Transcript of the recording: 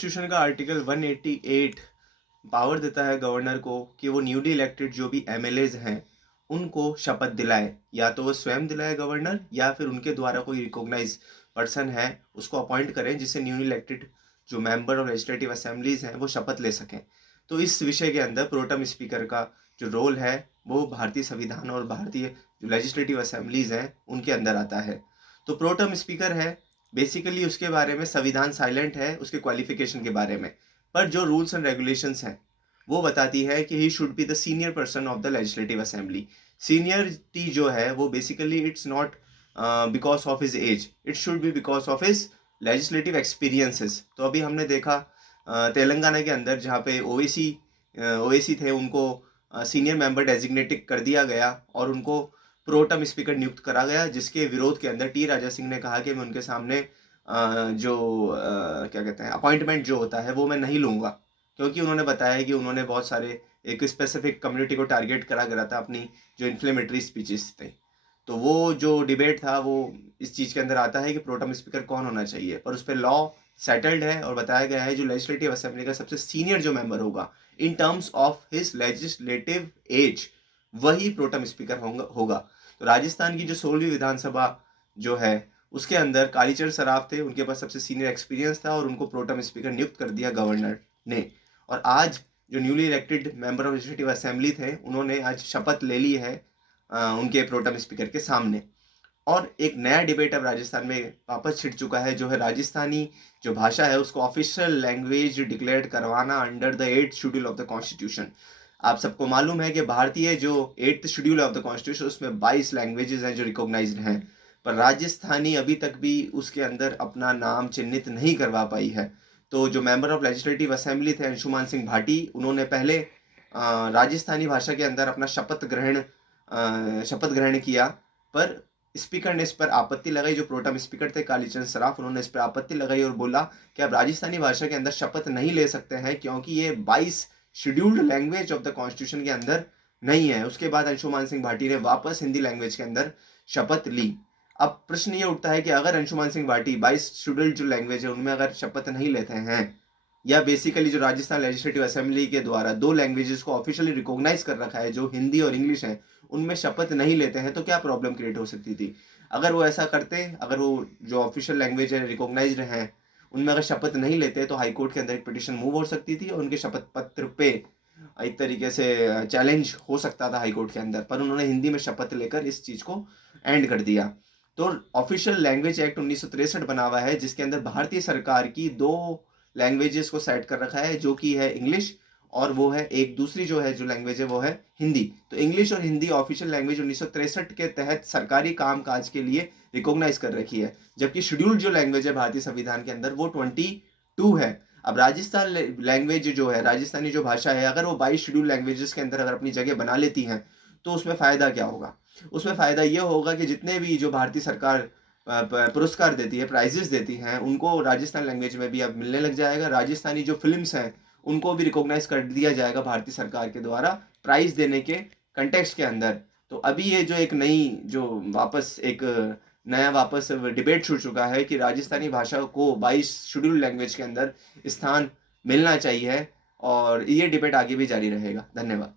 Constitution का article 188 power देता है गवर्नर को कि वो न्यूली इलेक्टेड जो भी एमएलएज हैं उनको शपथ दिलाए, या तो वो स्वयं दिलाए गवर्नर, या फिर उनके द्वारा कोई रिकॉग्नाइज पर्सन है उसको अपॉइंट करें जिससे न्यूली इलेक्टेड जो मेंबर ऑफ लेजिस्लेटिव असेंबलीज हैं वो शपथ ले सकें। तो इस विषय के अंदर प्रोटम स्पीकर का जो रोल है वो भारतीय संविधान और भारतीय जो लेजिस्लेटिव असेंबलीज हैं उनके अंदर आता है। तो प्रोटम स्पीकर है, बेसिकली उसके बारे में संविधान साइलेंट है उसके क्वालिफिकेशन के बारे में, पर जो रूल्स एंड रेगुलेशंस हैं वो बताती है कि he should be the senior person of the legislative assembly. Seniority जो है वो basically it's not because of his age, it should be because of his legislative experiences. तो अभी हमने देखा तेलंगाना के अंदर जहाँ पे ओवेसी थे उनको सीनियर मेंबर डेजिग्नेटेड कर दिया गया और उनको प्रोटम स्पीकर नियुक्त करा गया, जिसके विरोध के अंदर टी राजा सिंह ने कहा कि मैं उनके सामने क्या कहते हैं अपॉइंटमेंट जो होता है वो मैं नहीं लूँगा, क्योंकि उन्होंने बताया कि उन्होंने बहुत सारे एक स्पेसिफिक कम्युनिटी को टारगेट करा गया था अपनी जो इन्फ्लेमेटरी स्पीचेस थे। तो वो जो डिबेट था वो इस चीज़ के अंदर आता है कि प्रोटम स्पीकर कौन होना चाहिए, पर उस पर लॉ सेटल्ड है और बताया गया है जो लेजिस्लेटिव असेंबली का सबसे सीनियर जो मेंबर होगा in terms of his legislative age वही प्रोटम स्पीकर होगा। तो राजस्थान की जो 16वीं विधानसभा जो है उसके अंदर कालीचरण सराफ थे, उनके पास सबसे सीनियर एक्सपीरियंस था और उनको प्रोटम स्पीकर नियुक्त कर दिया गवर्नर ने। और आज जो newly elected member of legislative assembly थे उन्होंने आज शपथ ले ली है उनके प्रोटम स्पीकर के सामने। और एक नया डिबेट अब राजस्थान में वापस छिड़ चुका है, जो है राजस्थानी जो भाषा है उसको ऑफिशियल लैंग्वेज डिक्लेयर करवाना under the 8th schedule of the constitution. आप सबको मालूम है कि भारतीय जो 8th schedule of the constitution उसमें 22 लैंग्वेजेस हैं जो रिकॉग्नाइज्ड हैं, पर राजस्थानी अभी तक भी उसके अंदर अपना नाम चिन्हित नहीं करवा पाई है। तो जो मेंबर ऑफ लेजिस्लेटिव असेंबली थे अंशुमान सिंह भाटी, उन्होंने पहले राजस्थानी भाषा के अंदर अपना शपथ ग्रहण किया, पर स्पीकर ने इस पर आपत्ति लगाई। जो प्रोटम स्पीकर थे कालीचरण सराफ, उन्होंने इस पर आपत्ति लगाई और बोला कि आप राजस्थानी भाषा के अंदर शपथ नहीं ले सकते हैं क्योंकि ये 22 scheduled language of the constitution के अंदर नहीं है। उसके बाद अंशुमान सिंह भाटी ने वापस हिंदी लैंग्वेज के अंदर शपथ ली। अब प्रश्न ये उठता है कि अगर अंशुमान सिंह भाटी 22 शेड्यूल्ड जो लैंग्वेज है उनमें अगर शपथ नहीं लेते हैं, या बेसिकली जो राजस्थान लेजिस्लेटिव असेंबली के द्वारा 2 लैंग्वेजेस को ऑफिशियली रिकॉग्नाइज कर रखा है जो हिंदी और इंग्लिश है, उनमें शपथ नहीं लेते हैं, तो क्या प्रॉब्लम क्रिएट हो सकती थी। अगर वो ऐसा करते, अगर वो जो ऑफिशियल लैंग्वेज है रिकॉग्नाइज्ड हैं उनमें अगर शपथ नहीं लेते तो हाईकोर्ट के अंदर एक पिटीशन मूव हो सकती थी और उनके शपथ पत्र पे एक तरीके से चैलेंज हो सकता था हाईकोर्ट के अंदर, पर उन्होंने हिंदी में शपथ लेकर इस चीज़ को एंड कर दिया। तो ऑफिशियल लैंग्वेज एक्ट 1963 बना हुआ है जिसके अंदर भारतीय सरकार की 2 लैंग्वेजेस को सेट कर रखा है, जो कि है इंग्लिश और वो है एक दूसरी जो है जो लैंग्वेज है वो है हिंदी। तो इंग्लिश और हिंदी ऑफिशियल लैंग्वेज 1963 के तहत सरकारी कामकाज के लिए रिकॉग्नाइज कर रखी है, जबकि शेड्यूल्ड जो लैंग्वेज है भारतीय संविधान के अंदर वो 22 है। अब राजस्थान लैंग्वेज जो है, राजस्थानी जो भाषा है, अगर वो 22 शेड्यूल लैंग्वेजेस के अंदर अगर अपनी जगह बना लेती हैं तो उसमें फ़ायदा क्या होगा। उसमें फ़ायदा ये होगा कि जितने भी जो भारतीय सरकार पुरस्कार देती है, प्राइजेस देती हैं, उनको राजस्थान लैंग्वेज में भी अब मिलने लग जाएगा। राजस्थानी जो फिल्म्स हैं उनको भी रिकॉग्नाइज कर दिया जाएगा भारतीय सरकार के द्वारा प्राइज देने के कंटेक्स्ट के अंदर। तो अभी ये जो एक नई जो नया वापस डिबेट छूट चुका है कि राजस्थानी भाषा को 22 शेड्यूल लैंग्वेज के अंदर स्थान मिलना चाहिए, और ये डिबेट आगे भी जारी रहेगा। धन्यवाद।